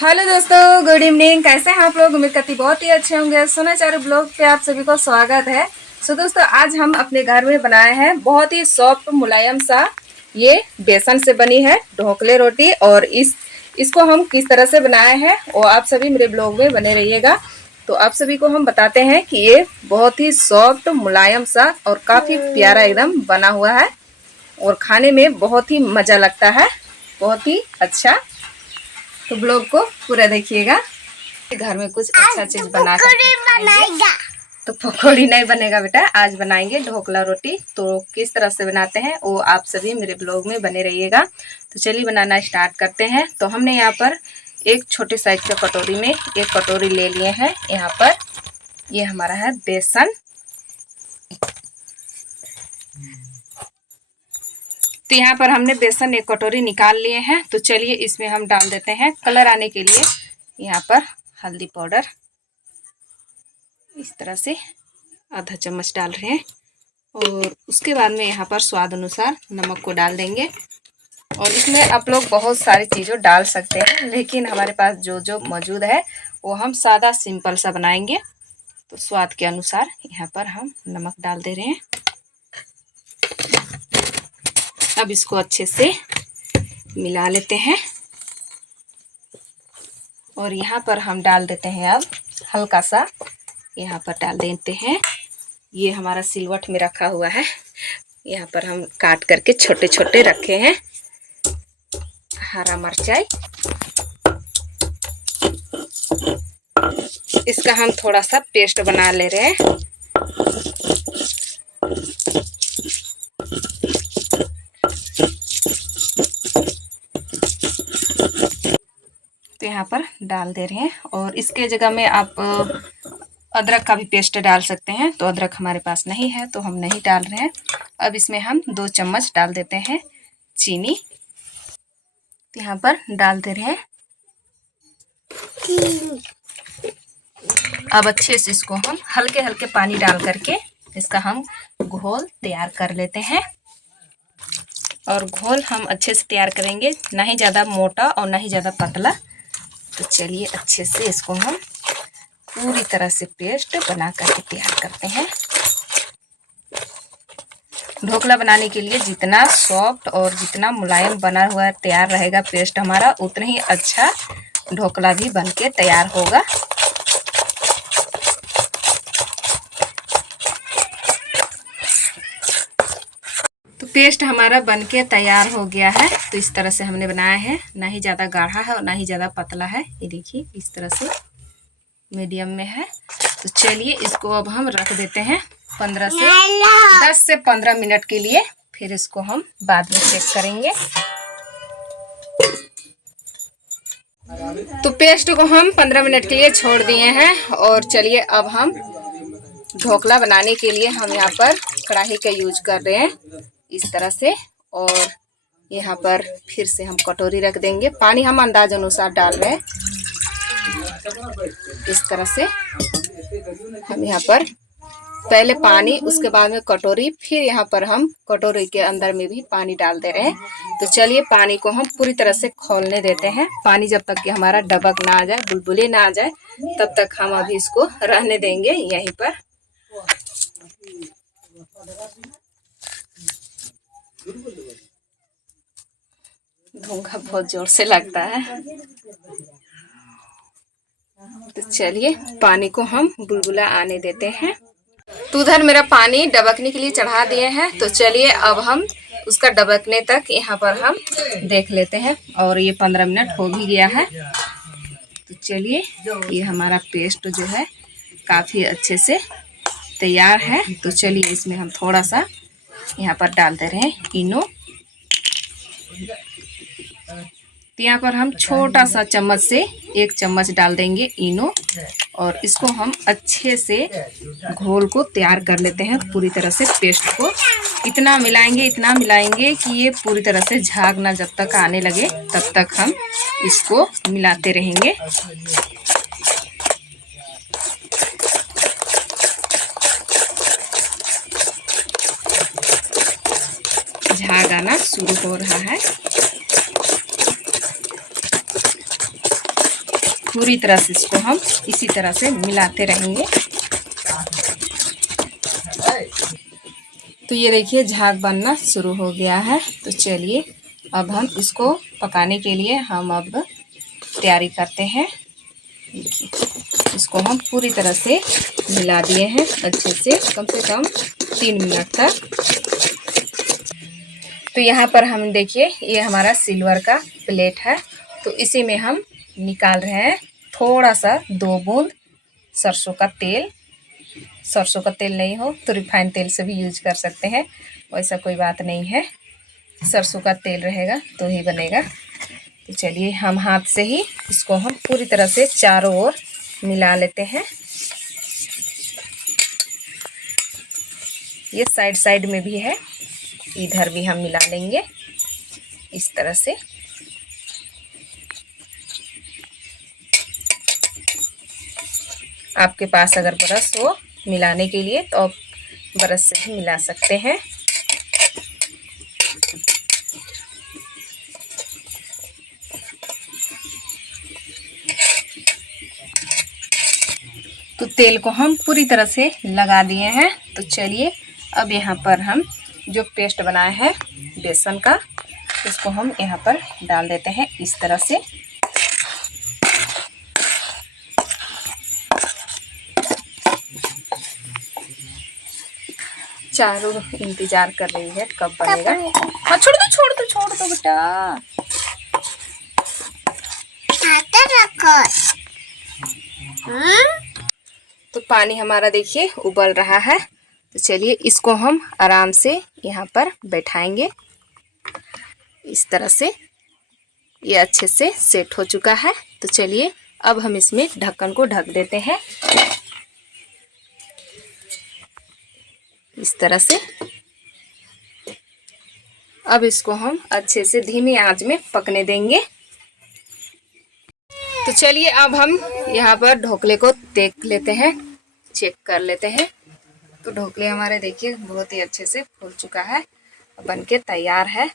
Hello दोस्तों, good evening. कैसे हैं आप लोग? उम्मीद करती बहुत ही अच्छे होंगे। सोनाचारी ब्लॉग पे आप सभी को स्वागत है। दोस्तों, आज हम अपने घर में बनाए हैं बहुत ही सॉफ्ट मुलायम सा ये बेसन से बनी है ढोकले रोटी। और इसको हम किस तरह से बनाए हैं वो आप सभी मेरे ब्लॉग में बने रहिएगा। तो आप सभी को हम बताते हैं कि ये बहुत ही सॉफ्ट मुलायम सा और काफ़ी प्यारा एकदम बना हुआ है और खाने में बहुत ही मज़ा लगता है, बहुत ही अच्छा। तो ब्लॉग को पूरा देखिएगा। घर में कुछ अच्छा चीज बना कर बनाएगा। तो पकौड़ी नहीं बनेगा बेटा, आज बनाएंगे ढोकला रोटी। तो किस तरह से बनाते हैं वो आप सभी मेरे ब्लॉग में बने रहिएगा। तो चलिए बनाना स्टार्ट करते हैं। तो हमने यहाँ पर एक छोटे साइज का कटोरी में एक कटोरी ले लिए हैं। यहाँ पर ये हमारा है बेसन। तो यहाँ पर हमने बेसन एक कटोरी निकाल लिए हैं। तो चलिए इसमें हम डाल देते हैं कलर आने के लिए यहाँ पर हल्दी पाउडर। इस तरह से आधा चम्मच डाल रहे हैं और उसके बाद में यहाँ पर स्वाद अनुसार नमक को डाल देंगे। और इसमें आप लोग बहुत सारी चीज़ें डाल सकते हैं, लेकिन हमारे पास जो जो मौजूद है वो हम सादा सिंपल सा बनाएंगे। तो स्वाद के अनुसार यहाँ पर हम नमक डाल दे रहे हैं। अब इसको अच्छे से मिला लेते हैं और यहाँ पर हम डाल देते हैं अब हल्का सा यहाँ पर डाल देते हैं। ये हमारा सिलवट में रखा हुआ है, यहाँ पर हम काट करके छोटे छोटे रखे हैं हरा मिर्चाई। इसका हम थोड़ा सा पेस्ट बना ले रहे हैं। तो यहाँ पर डाल दे रहे हैं और इसके जगह में आप अदरक का भी पेस्ट डाल सकते हैं। तो अदरक हमारे पास नहीं है तो हम नहीं डाल रहे हैं। अब इसमें हम 2 चम्मच डाल देते हैं चीनी। तो यहाँ पर डाल दे रहे हैं। अब अच्छे से इसको हम हल्के हल्के पानी डाल करके इसका हम घोल तैयार कर लेते हैं। और घोल हम अच्छे से तैयार करेंगे, ना ही ज़्यादा मोटा और ना ही ज़्यादा पतला। तो चलिए अच्छे से इसको हम पूरी तरह से पेस्ट बना करके तैयार करते हैं। ढोकला बनाने के लिए जितना सॉफ्ट और जितना मुलायम बना हुआ तैयार रहेगा पेस्ट हमारा, उतना ही अच्छा ढोकला भी बनके तैयार होगा। तो पेस्ट हमारा बनके तैयार हो गया है। तो इस तरह से हमने बनाया है, ना ही ज़्यादा गाढ़ा है और ना ही ज़्यादा पतला है। ये देखिए इस तरह से मीडियम में है। तो चलिए इसको अब हम रख देते हैं 10 से 15 मिनट के लिए। फिर इसको हम बाद में चेक करेंगे। तो पेस्ट को हम 15 मिनट के लिए छोड़ दिए हैं। और चलिए अब हम ढोकला बनाने के लिए हम यहाँ पर कढ़ाई का यूज कर रहे हैं इस तरह से। और यहाँ पर फिर से हम कटोरी रख देंगे। पानी हम अंदाज अनुसार डाल रहे हैं इस तरह से। हम यहाँ पर पहले पानी, उसके बाद में कटोरी, फिर यहाँ पर हम कटोरी के अंदर में भी पानी डाल दे रहे हैं। तो चलिए पानी को हम पूरी तरह से खौलने देते हैं। पानी जब तक कि हमारा डबक ना आ जाए, बुलबुले ना आ जाए, तब तक हम अभी इसको रहने देंगे यहीं पर। धुआं बहुत जोर से लगता है। तो चलिए पानी को हम बुलबुला आने देते हैं। तो उधर मेरा पानी डबकने के लिए चढ़ा दिए हैं। तो चलिए अब हम उसका डबकने तक यहाँ पर हम देख लेते हैं। और ये 15 मिनट हो भी गया है। तो चलिए ये हमारा पेस्ट जो है काफ़ी अच्छे से तैयार है। तो चलिए इसमें हम थोड़ा सा यहाँ पर डाल दे रहे हैं इनो। तो यहाँ पर हम छोटा सा चम्मच से 1 चम्मच डाल देंगे इनो। और इसको हम अच्छे से घोल को तैयार कर लेते हैं पूरी तरह से। पेस्ट को इतना मिलाएंगे कि ये पूरी तरह से झाग ना जब तक आने लगे तब तक हम इसको मिलाते रहेंगे। झाग आना शुरू हो रहा है। पूरी तरह से इसको हम इसी तरह से मिलाते रहेंगे। तो ये देखिए झाग बनना शुरू हो गया है। तो चलिए अब हम इसको पकाने के लिए हम अब तैयारी करते हैं। देखिए इसको हम पूरी तरह से मिला दिए हैं अच्छे से कम 3 मिनट तक। तो यहाँ पर हम देखिए ये हमारा सिल्वर का प्लेट है। तो इसी में हम निकाल रहे हैं थोड़ा सा 2 बूंद सरसों का तेल। सरसों का तेल नहीं हो तो रिफाइंड तेल से भी यूज कर सकते हैं, वैसा कोई बात नहीं है। सरसों का तेल रहेगा तो ही बनेगा। तो चलिए हम हाथ से ही इसको हम पूरी तरह से चारों ओर मिला लेते हैं। ये साइड साइड में भी है, इधर भी हम मिला लेंगे इस तरह से। आपके पास अगर ब्रश हो मिलाने के लिए तो आप ब्रश से भी मिला सकते हैं। तो तेल को हम पूरी तरह से लगा दिए हैं। तो चलिए अब यहाँ पर हम जो पेस्ट बनाए हैं बेसन का, इसको हम यहाँ पर डाल देते हैं इस तरह से। चारों इंतजार कर रही है कब बनेगा। हाँ छोड़ दो बेटा। तो पानी हमारा देखिए उबल रहा है। तो चलिए इसको हम आराम से यहाँ पर बैठाएंगे इस तरह से। ये अच्छे से सेट हो चुका है। तो चलिए अब हम इसमें ढक्कन को ढक देते हैं इस तरह से। अब इसको हम अच्छे से धीमी आंच में पकने देंगे। तो चलिए अब हम यहाँ पर ढोकले को देख लेते हैं, चेक कर लेते हैं। तो ढोकले हमारे देखिए बहुत ही अच्छे से फूल चुका है, बन के तैयार है।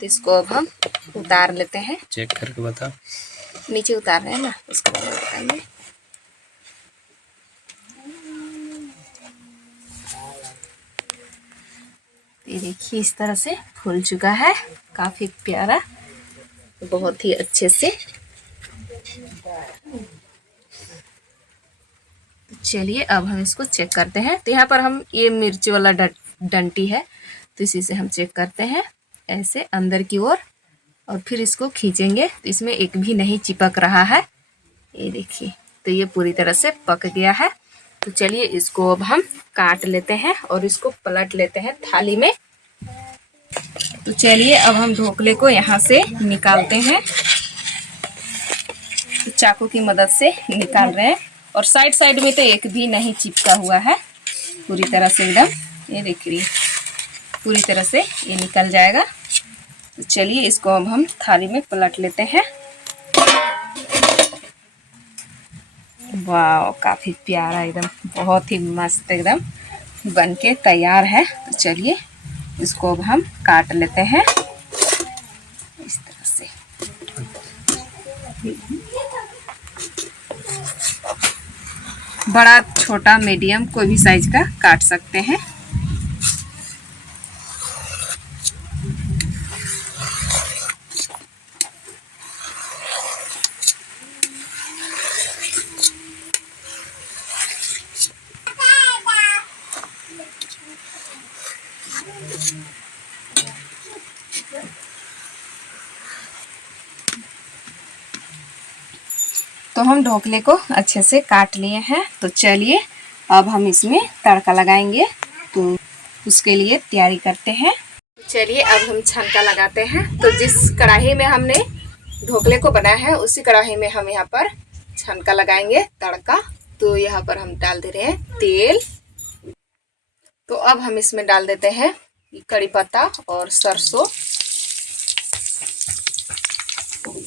तो इसको अब हम उतार लेते हैं। चेक करके बता। नीचे उतार रहे हैं ना, उसको बताएंगे। ये देखिए इस तरह से फूल चुका है, काफी प्यारा, बहुत ही अच्छे से। चलिए अब हम इसको चेक करते हैं। तो यहाँ पर हम ये मिर्ची वाला डंटी है, तो इसी से हम चेक करते हैं ऐसे अंदर की ओर, और फिर इसको खींचेंगे तो इसमें एक भी नहीं चिपक रहा है। ये देखिए तो ये पूरी तरह से पक गया है। तो चलिए इसको अब हम काट लेते हैं और इसको पलट लेते हैं थाली में। तो चलिए अब हम ढोकले को यहाँ से निकालते हैं, तो चाकू की मदद से निकाल रहे हैं। और साइड साइड में तो एक भी नहीं चिपका हुआ है, पूरी तरह से एकदम। ये देखिए पूरी तरह से ये निकल जाएगा। तो चलिए इसको अब हम थाली में पलट लेते हैं। वाह काफी प्यारा एकदम, बहुत ही मस्त एकदम बन के तैयार है। तो चलिए इसको अब हम काट लेते हैं इस तरह से। बड़ा छोटा मीडियम कोई भी साइज का काट सकते हैं। तो हम ढोकले को अच्छे से काट लिए हैं। तो चलिए अब हम इसमें तड़का लगाएंगे, तो उसके लिए तैयारी करते हैं। चलिए अब हम छनका लगाते हैं। तो जिस कढ़ाई में हमने ढोकले को बनाया है उसी कढ़ाई में हम यहाँ पर छनका लगाएंगे तड़का। तो यहाँ पर हम डाल दे रहे हैं तेल। तो अब हम इसमें डाल देते हैं कड़ी पत्ता और सरसों।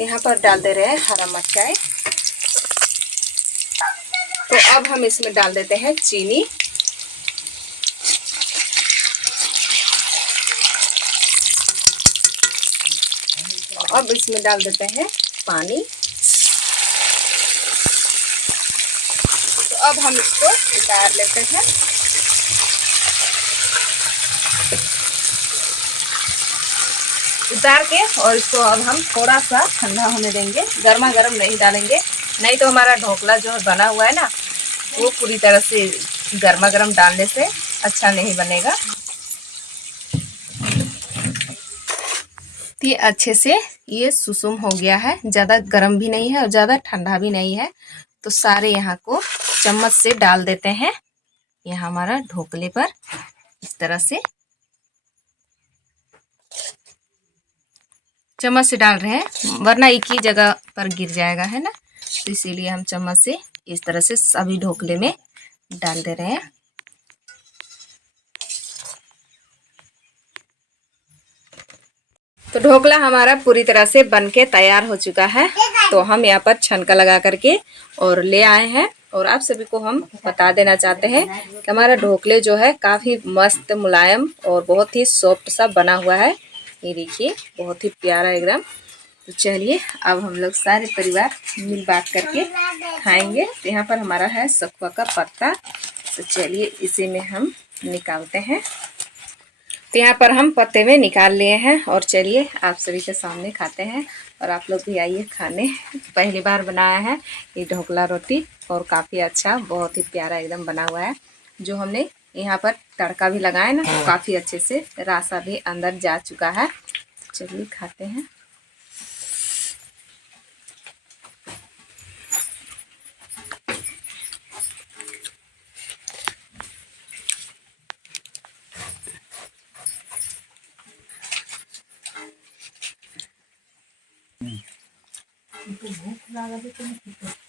यहाँ पर डाल दे रहे हैं हरा मिर्चाई। तो अब हम इसमें डाल देते हैं चीनी। अब इसमें डाल देते हैं पानी। अब हम इसको उतार लेते हैं। उतार के और इसको अब हम थोड़ा सा ठंडा होने देंगे, गर्मा गर्म नहीं डालेंगे, नहीं तो हमारा ढोकला जो बना हुआ है ना वो पूरी तरह से गर्मा गर्म डालने से अच्छा नहीं बनेगा। ये अच्छे से ये सुसुम हो गया है, ज़्यादा गर्म भी नहीं है और ज़्यादा ठंडा भी नहीं है। तो सारे यहाँ को चम्मच से डाल देते हैं यहाँ हमारा ढोकले पर, इस तरह से चम्मच से डाल रहे हैं, वरना एक ही जगह पर गिर जाएगा, है ना। तो इसीलिए हम चम्मच से इस तरह से सभी ढोकले में डाल दे रहे हैं। तो ढोकला हमारा पूरी तरह से बनके तैयार हो चुका है। तो हम यहाँ पर छनका लगा करके और ले आए हैं, और आप सभी को हम बता देना चाहते हैं कि हमारा ढोकले जो है काफ़ी मस्त मुलायम और बहुत ही सॉफ्ट सा बना हुआ है। ये देखिए बहुत ही प्यारा एकदम। तो चलिए अब हम लोग सारे परिवार मिल बांट करके खाएंगे। तो यहाँ पर हमारा है सखुआ का पत्ता, तो चलिए इसी में हम निकालते हैं। तो यहाँ पर हम पत्ते में निकाल लिए हैं, और चलिए आप सभी के सामने खाते हैं। और आप लोग भी आइए खाने। पहली बार बनाया है ये ढोकला रोटी, और काफ़ी अच्छा बहुत ही प्यारा एकदम बना हुआ है। जो हमने यहाँ पर तड़का भी लगाया ना, तो काफ़ी अच्छे से रासा भी अंदर जा चुका है। चलिए खाते हैं। भूख लगा